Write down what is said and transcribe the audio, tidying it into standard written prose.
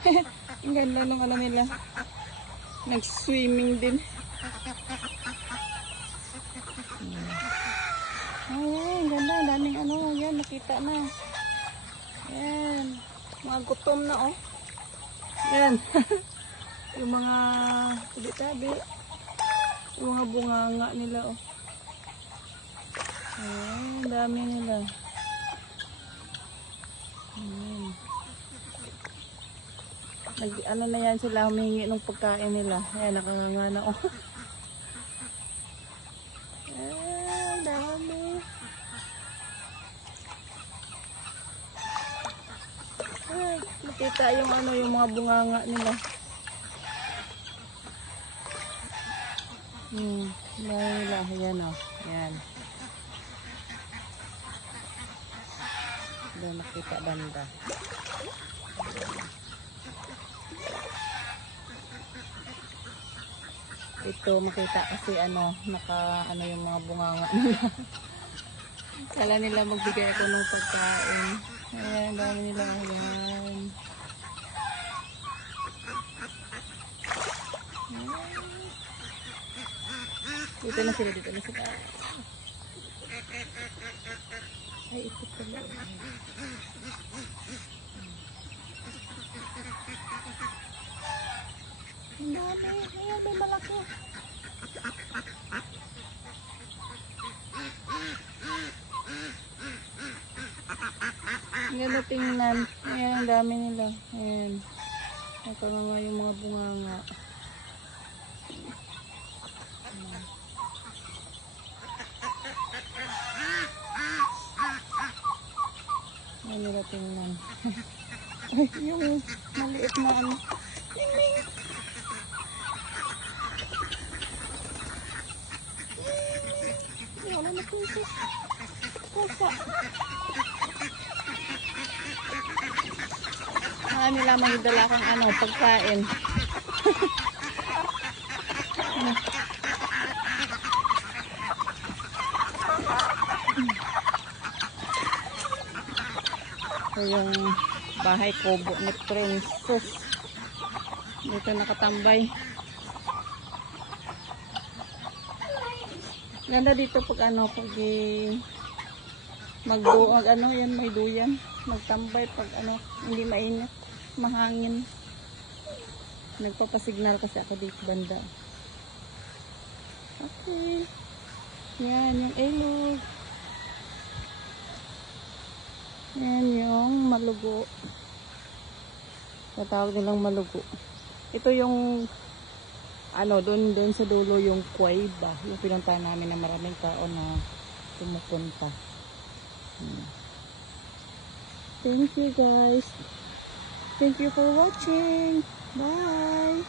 Ang ganda ng ano nila. Nag-swimming din. Ayan, ganda. Daming ano. Yan, nakita na. Ayan. Mga gutom na, oh. Ayan. Yung mga tabi-tabi. Yung mga bunganga nila, oh. Ayan, dami nila. Ayan. Ano na yan sila, humingi ng pagkain nila. Ayan, nakanganga na, oh. Ayan, dami. Ayan, makita yung ano, yung mga bunganga nila. Dami nila. Ayan, oh. Ayan. Doon nakita banda. Ito makita kasi ano, ano yung mga bunganga nila. Kala nila magbigay ako ng pagkain. Ayan, dami nila. Ayan. Dito na sila, dito na sila. Ay, ito pala. Ang dami. Ayan, may malaki. Ang ganda tingnan. Ayan, ang dami nila. Ayan. Nakanganga yung mga bunganga. Ayan nila tingnan. Ay, yung maliit na ano. Tingling. Wala na pinto. Pusa. Nila magdala kang ano, pagkain. Ito yung bahay kubo ni Princess. Dito nakatambay. Ganda dito pag ano, pag ano yan, may duyan. Magtambay pag ano, hindi mainit, mahangin. Nagpapasignal kasi ako dito banda. Okay. Yan yung ilog. Yan yung malugo. Tatawag nilang malugo. Ito yung ano, doon sa dulo yung kuweba. Yung pinuntahan namin na maraming tao na pumupunta. Thank you guys. Thank you for watching. Bye.